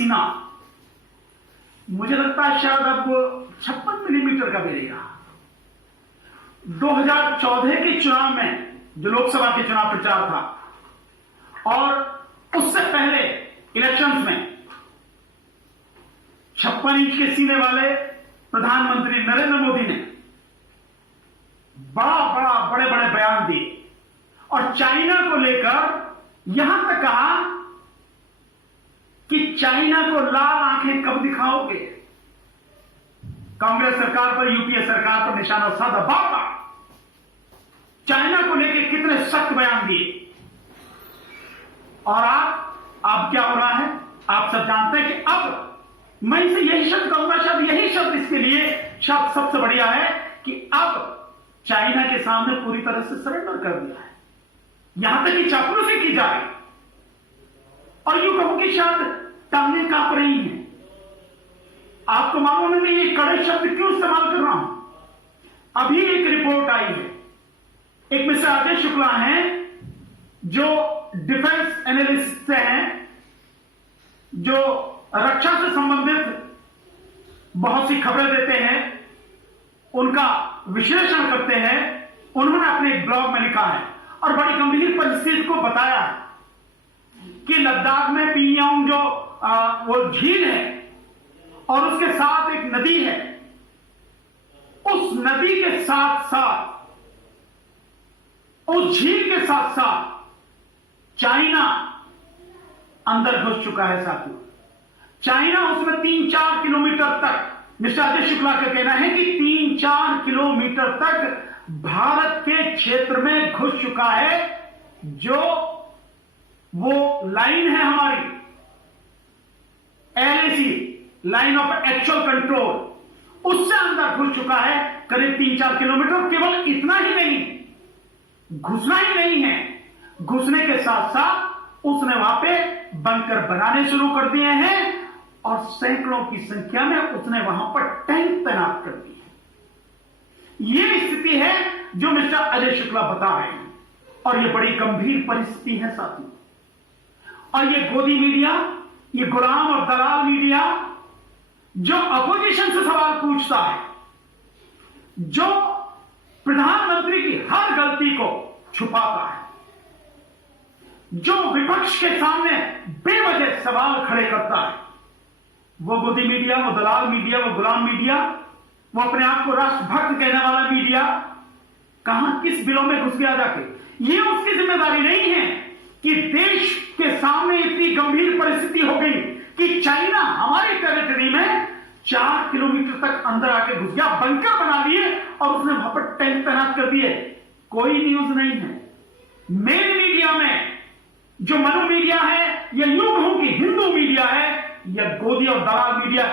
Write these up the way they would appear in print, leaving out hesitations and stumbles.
सीना मुझे लगता है शायद अब 56 मिलीमीटर का भी नहीं रहा। 2014 के चुनाव में जो लोकसभा के चुनाव प्रचार था और उससे पहले इलेक्शंस में 56 इंच के सीने वाले प्रधानमंत्री नरेंद्र मोदी ने बड़े बड़े बयान दिए और चाइना को लेकर यहां तक कहा कि चाइना को लाल आंखें कब दिखाओगे। कांग्रेस सरकार पर, यूपीए सरकार पर निशाना साधा। बार चाइना को लेकर कितने सख्त बयान दिए और आप क्या हो रहा है आप सब जानते हैं कि अब मैं इसे यही शब्द कहूंगा, शायद यही शब्द इसके लिए शब्द सबसे बढ़िया है कि अब चाइना के सामने पूरी तरह से सरेंडर कर दिया है। यहां तक कि चापलूसी की जाए और यूं कहूं कि शायद टांगें कांप रही हैं। आपको मालूम है मैं ये कड़े शब्द क्यों इस्तेमाल कर रहा हूं। अभी एक रिपोर्ट आई है, एक मिस्टर अजय शुक्ला हैं जो डिफेंस एनालिस्ट से हैं, जो रक्षा से संबंधित बहुत सी खबरें देते हैं, उनका विश्लेषण करते हैं। उन्होंने अपने एक ब्लॉग में लिखा है और बड़ी गंभीर परिस्थिति को बताया कि लद्दाख में पियांग जो वो झील है और उसके साथ एक नदी है, उस नदी के साथ साथ, उस झील के साथ साथ चाइना अंदर घुस चुका है साथियों। चाइना उसमें 3-4 किलोमीटर तक, मिस्टर अजय शुक्ला का कहना है कि 3-4 किलोमीटर तक भारत के क्षेत्र में घुस चुका है। जो वो लाइन है हमारी LAC, line of actual control, उससे अंदर घुस चुका है करीब 3-4 किलोमीटर। केवल इतना ही नहीं, घुसना ही नहीं है, घुसने के साथ साथ उसने वहां पे बंकर बनाने शुरू कर दिए हैं और सैकड़ों की संख्या में उसने वहां पर टैंक तैनात कर दिए हैं। यह स्थिति है जो मिस्टर अजय शुक्ला बता रहे हैं और यह बड़ी गंभीर परिस्थिति है साथियों। और यह गोदी मीडिया, ये गुलाम और दलाल मीडिया जो अपोजिशन से सवाल पूछता है, जो प्रधानमंत्री की हर गलती को छुपाता है, जो विपक्ष के सामने बेवजह सवाल खड़े करता है, वो गोदी मीडिया, वो दलाल मीडिया, वो गुलाम मीडिया, वो अपने आप को राष्ट्रभक्त कहने वाला मीडिया कहां किस बिलों में घुस गया जाके। ये उसकी जिम्मेदारी नहीं है कि देश के सामने इतनी गंभीर परिस्थिति हो गई कि चाइना हमारी टेरिटरी में 4 किलोमीटर तक अंदर आके घुस गया, बंकर बना लिए और उसने वहां पर टैंक तैनात कर दिए। कोई न्यूज नहीं है। मेन मीडिया में जो मनु मीडिया है या यूं कहूं कि हिंदू मीडिया है या गोदी और दलाल मीडिया,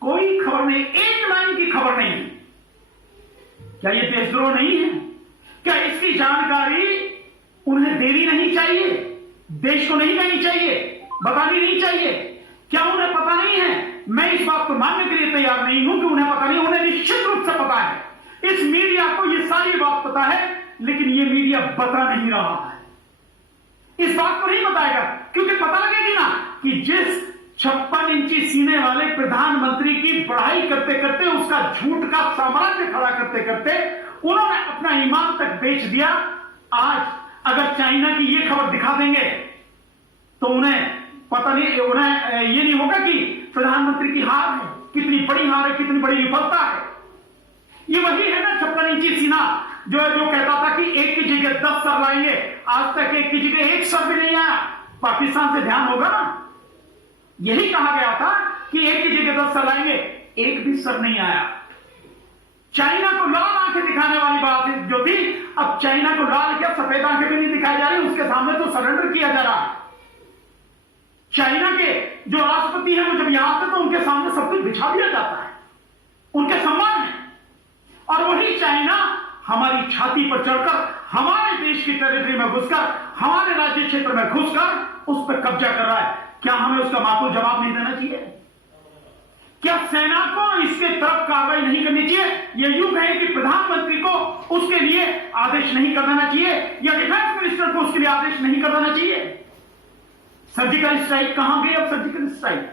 कोई खबर नहीं, एक लाइन की खबर नहीं। क्या यह देशद्रोह नहीं है? क्या इसकी जानकारी उन्हें देनी नहीं चाहिए? देश को नहीं देनी चाहिए? बतानी नहीं चाहिए? क्या उन्हें पता नहीं है? मैं इस बात को मानने के लिए तैयार नहीं हूं कि उन्हें पता नहीं। उन्हें निश्चित रूप से पता है। इस मीडिया को यह सारी बात पता है, लेकिन यह मीडिया बता नहीं रहा है। इस बात को नहीं बताएगा क्योंकि पता लगेगी ना कि जिस 56 इंची सीने वाले प्रधानमंत्री की बढ़ाई करते करते, उसका झूठ का साम्राज्य खड़ा करते करते उन्होंने अपना ईमान तक बेच दिया। आज अगर चाइना की ये खबर दिखा देंगे तो उन्हें पता नहीं, उन्हें ये नहीं होगा कि प्रधानमंत्री की हार है, कितनी बड़ी हार है, कितनी बड़ी विफलता है। ये वही है ना 56 इंची सीना जो कहता था कि एक की जगह 10 सर लाएंगे। आज तक एक की जगह 1 सर भी नहीं आया। पाकिस्तान से ध्यान होगा ना, यही कहा गया था कि एक की जगह 10 सर लाएंगे, एक भी सर नहीं आया। चाइना को लाल आंखें दिखाने वाली बात जो थी, अब चाइना को लाल क्या सफेद आंखें भी नहीं दिखाई जा रही, उसके सामने तो सरेंडर किया जा रहा है। चाइना के जो राष्ट्रपति हैं वो जब यहां आते तो उनके सामने सब कुछ बिछा दिया जाता है उनके सम्मान में, और वही चाइना हमारी छाती पर चढ़कर, हमारे देश की टेरिटरी में घुसकर, हमारे राज्य क्षेत्र में घुसकर उस पर कब्जा कर रहा है। क्या हमें उसका माकूल जवाब नहीं देना चाहिए? क्या सेना को इसके तरफ कार्रवाई नहीं करनी चाहिए? यह यूं कहें कि प्रधानमंत्री को उसके लिए आदेश नहीं कर देना चाहिए या डिफेंस मिनिस्टर को उसके लिए आदेश नहीं कर देना चाहिए? सर्जिकल स्ट्राइक कहां गई? अब सर्जिकल स्ट्राइक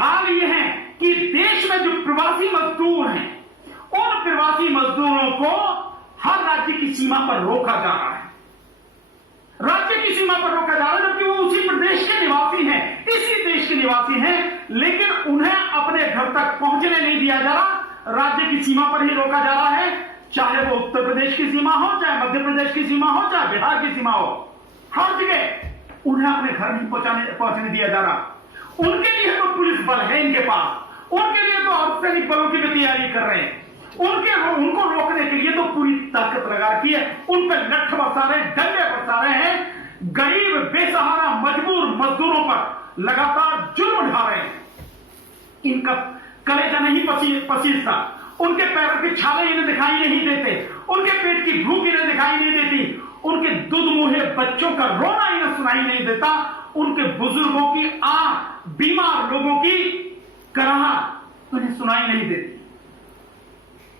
हाल ये है कि देश में जो प्रवासी मजदूर हैं, उन प्रवासी मजदूरों को हर राज्य की सीमा पर रोका जा रहा है। राज्य की सीमा पर रोका जा रहा है, जबकि वो उसी प्रदेश के निवासी हैं, इसी देश के निवासी हैं, लेकिन उन्हें अपने घर तक पहुंचने नहीं दिया जा रहा। राज्य की सीमा पर ही रोका जा रहा है, चाहे वो उत्तर प्रदेश की सीमा हो, चाहे मध्य प्रदेश की सीमा हो, चाहे बिहार की सीमा हो, हर जगह उन्हें अपने घर नहीं पहुंचने दिया जा रहा। उनके लिए तो पुलिस बल है इनके पास, उनके लिए तो अर्धसैनिक बलों की भी तैयारी कर रहे हैं, उनको रोकने के लिए तो पूरी ताकत लगा रखी है, उन पर लठ बरसा रहे, डंडे बरसा रहे हैं, गरीब बेसहारा मजबूर मजदूरों पर लगातार जुल्म ढा रहे हैं। इनका कलेजा नहीं पसीजता, उनके पैरों के छाले इन्हें दिखाई नहीं देते, उनके पेट की भूख इन्हें दिखाई नहीं देती, उनके दुधमुहे बच्चों का रोना इन्हें सुनाई नहीं देता, उनके बुजुर्गों की आंख, बीमार लोगों की कराहट उन्हें सुनाई नहीं देती।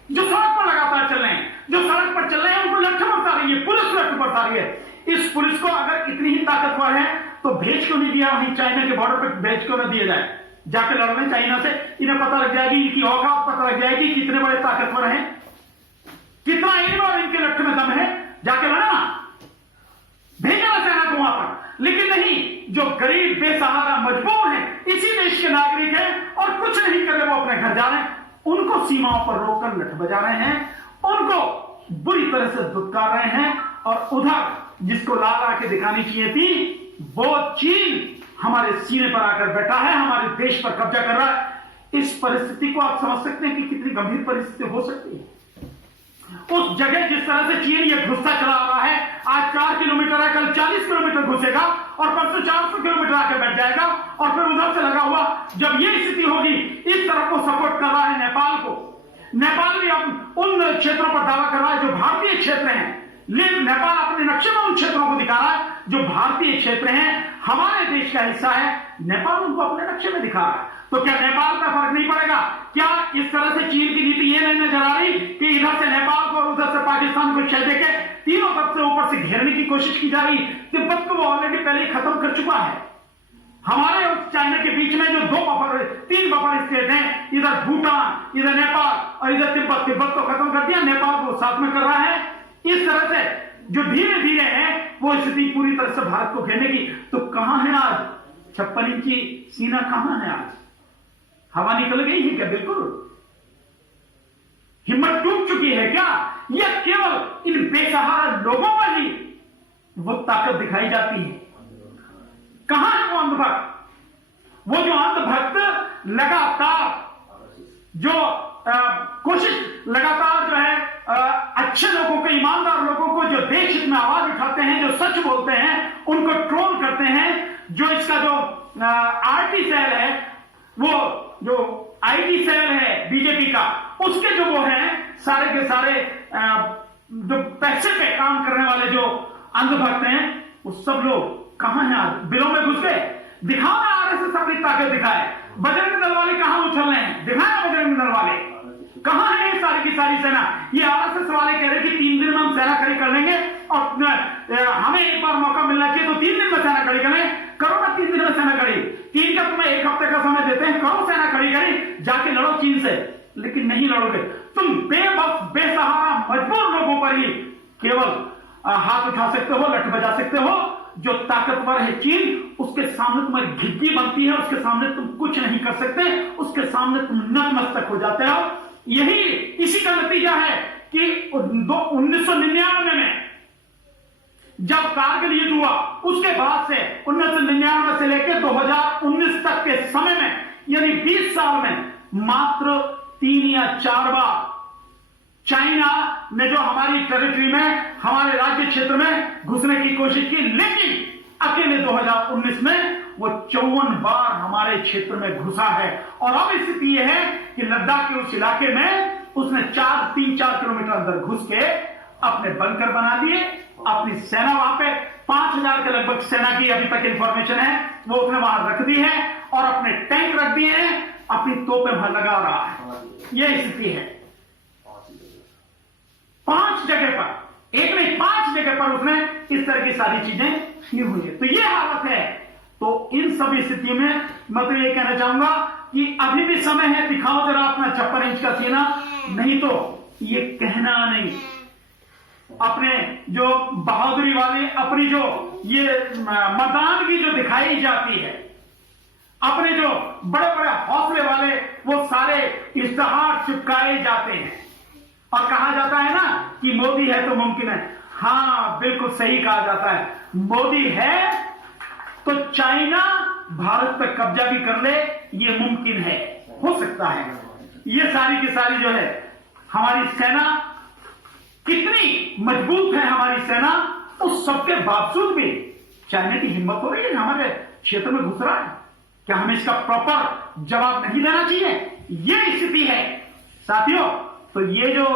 जो सड़क पर लगातार चल रहे हैं, जो सड़क पर चल रहे हैं, उनको लठ बरसा रही है, पुलिस लठ बरसा रही है। इस पुलिस को अगर इतनी ही ताकतवर है तो भेज क्यों नहीं दिया वहीं चाइना के बॉर्डर पर, भेज क्यों न दिया जाए? जाके लड़ रहे चाइना से, इन्हें पता लग जाएगी, इनकी औकात पता लग जाएगी, कितने बड़े ताकतवर हैं, कितना इन और इनके लठ में दम है, जाके लड़ना, भेजना सेना को वहां पर। लेकिन नहीं, जो गरीब बेसहारा मजबूर हैं, इसी देश के नागरिक हैं और कुछ नहीं कर रहे, वो अपने घर जा रहे हैं, उनको सीमाओं पर रोककर लठ बजा रहे हैं, उनको बुरी तरह से दुत्कार रहे हैं। और उधर जिसको लाल आके दिखानी चाहिए थी, वो चीन हमारे सीने पर आकर बैठा है, हमारे देश पर कब्जा कर रहा है। इस परिस्थिति को आप समझ सकते हैं कि कितनी गंभीर परिस्थिति हो सकती है। उस जगह जिस तरह से चीन ये घुसता चला रहा है, आज 4 किलोमीटर है, कल 40 किलोमीटर घुसेगा और परसों 400 किलोमीटर आकर बैठ जाएगा, और फिर उधर से लगा हुआ जब ये स्थिति होगी, इस तरफ को सपोर्ट कर रहा है नेपाल को। नेपाल भी अब उन क्षेत्रों पर दावा कर रहा है जो भारतीय क्षेत्र हैं, लेकिन नेपाल अपने नक्शे में उन क्षेत्रों को दिखा रहा है जो भारतीय क्षेत्र हैं, हमारे देश का हिस्सा है, नेपाल उनको अपने नक्शे में दिखा रहा है। तो क्या नेपाल का फर्क नहीं पड़ेगा? क्या इस तरह से चीन की नीति ये नहीं नजर आ रही कि इधर से नेपाल को और उधर से पाकिस्तान को छेद देके तीनों तरफ से ऊपर से घेरने की कोशिश की जा रही? तिब्बत को वो ऑलरेडी पहले ही खत्म कर चुका है। हमारे और चाइना के बीच में जो 3 बफर स्टेट हैं, इधर भूटान, इधर नेपाल और इधर तिब्बत, तिब्बत को खत्म कर दिया, नेपाल को साथ में कर रहा है। इस तरह से जो धीरे धीरे है वो स्थिति पूरी तरह से भारत को घेरने की। तो कहां है आज 56 इंची सीना? कहां है आज? हवा निकल गई है क्या? बिल्कुल हिम्मत टूट चुकी है क्या? यह केवल इन बेसहारा लोगों पर ही वो ताकत दिखाई जाती है। कहां है वो अंधभक्त? वो जो अंधभक्त लगातार जो कोशिश लगातार जो है अच्छे लोगों को, ईमानदार लोगों को, जो देश हित में आवाज उठाते हैं, जो सच बोलते हैं, उनको ट्रोल करते हैं। जो इसका जो आरटी सेल है, वो जो आईटी सेल है बीजेपी का, उसके जो वो हैं सारे के सारे जो पैसे पे काम करने वाले जो अंधभक्त हैं, वो सब लोग कहां हैं आज? बिलों में घुस गए। दिखाओ ना आरएसएस अपनी ताकत दिखाए। बजरंग दल वाले कहां उछल रहे हैं? दिखाए बजरंग दल वाले कहां है? ये सारी की सारी सेना। ये आरएसएस वाले कह रहे कि 3 दिन में हम सेना खड़ी कर लेंगे और हमें एक बार मौका मिलना चाहिए तो 3 दिन में सेना खड़ी करें। करो ना 3 दिन में सेना खड़ी। 3 का तुम्हें 1 हफ्ते का समय देते हैं, करो सेना खड़ी करी, जाके लड़ो चीन से। लेकिन नहीं लड़ोगे तुम, बेबस बेसहारा मजबूर लोगों पर ही केवल हाथ उठा सकते हो, लठ बजा सकते हो। जो ताकतवर है चीन, उसके सामने तुम्हारी घिग्गी बनती है, उसके सामने तुम कुछ नहीं कर सकते, उसके सामने तुम नतमस्तक हो जाते हो। यही इसी का नतीजा है कि 1999 में जब कारगिल युद्ध हुआ, उसके बाद से 1999 से लेकर 2019 तक के समय में, यानी 20 साल में मात्र 3 या 4 बार चाइना ने जो हमारी टेरिटरी में, हमारे राज्य क्षेत्र में घुसने की कोशिश की, लेकिन अकेले 2019 में वो 54 बार हमारे क्षेत्र में घुसा है। और अब स्थिति यह है कि लद्दाख के उस इलाके में उसने 3-4 किलोमीटर अंदर घुस के अपने बंकर बना दिए, अपनी सेना वहां पे 5000 के लगभग सेना की अभी तक इंफॉर्मेशन है, वो उसने वहां रख दी है और अपने टैंक रख दिए हैं, अपनी तोपें वहां लगा रहा है। यह स्थिति है। 5 जगह पर, एक नहीं 5 जगह पर उसने इस तरह की सारी चीजें की हुई है। तो यह हालत है। तो इन सभी स्थितियों में मैं तो ये कहना चाहूंगा कि अभी भी समय है, दिखाओ जरा अपना 56 इंच का सीना, नहीं तो ये कहना नहीं। अपने जो बहादुरी वाले, अपनी जो ये मर्दानगी जो दिखाई जाती है, अपने जो बड़े बड़े हौसले वाले, वो सारे इश्तहार चिपकाए जाते हैं और कहा जाता है ना कि मोदी है तो मुमकिन है। हां, बिल्कुल सही कहा जाता है, मोदी है तो चाइना भारत पर कब्जा भी कर ले, ये मुमकिन है, हो सकता है। ये सारी की सारी जो है हमारी सेना, कितनी मजबूत है हमारी सेना, उस सबके बावजूद भी चाइना की हिम्मत हो रही है हमारे क्षेत्र में घुस रहा है। क्या हमें इसका प्रॉपर जवाब नहीं देना चाहिए? ये स्थिति है साथियों। तो ये जो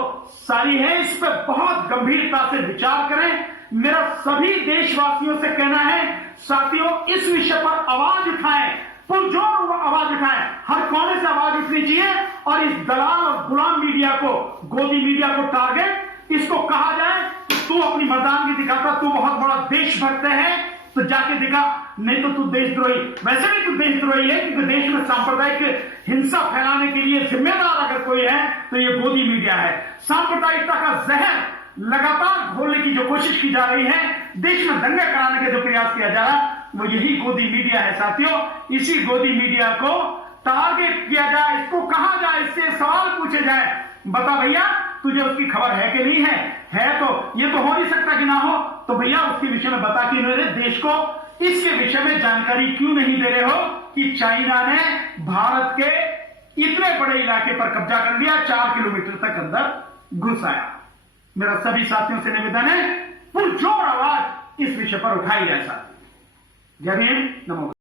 सारी है, इस पर बहुत गंभीरता से विचार करें। मेरा सभी देशवासियों से कहना है साथियों, इस विषय पर आवाज उठाएं, पुरजोर आवाज उठाएं, हर कोने से आवाज उठनी चाहिए और इस दलाल और गुलाम मीडिया को, गोदी मीडिया को टारगेट, इसको कहा जाए कि तू अपनी मर्दानगी दिखाता, तू बहुत बड़ा देशभक्त है तो जाके दिखा, नहीं तो तू देशद्रोही। वैसे भी तू देशद्रोही है, क्योंकि देश में सांप्रदायिक हिंसा फैलाने के लिए जिम्मेदार अगर कोई है तो ये गोदी मीडिया है। सांप्रदायिकता का जहर लगातार घोलने की जो कोशिश की जा रही है, देश में दंगे कराने का जो प्रयास किया जा रहा है, वो यही गोदी मीडिया है साथियों। इसी गोदी मीडिया को टारगेट किया जाए, इसको कहा जाए, इससे सवाल पूछे जाए, बता भैया तुझे उसकी खबर है कि नहीं है? है तो ये तो हो नहीं सकता कि ना हो, तो भैया उसके विषय में बता कि मेरे देश को इसके विषय में जानकारी क्यों नहीं दे रहे हो कि चाइना ने भारत के इतने बड़े इलाके पर कब्जा कर लिया, 4 किलोमीटर तक अंदर घुस आया। मेरा सभी साथियों से निवेदन है, पुरजोर आवाज इस विषय पर उठाई जाए साथियों। जय भीम, नमो।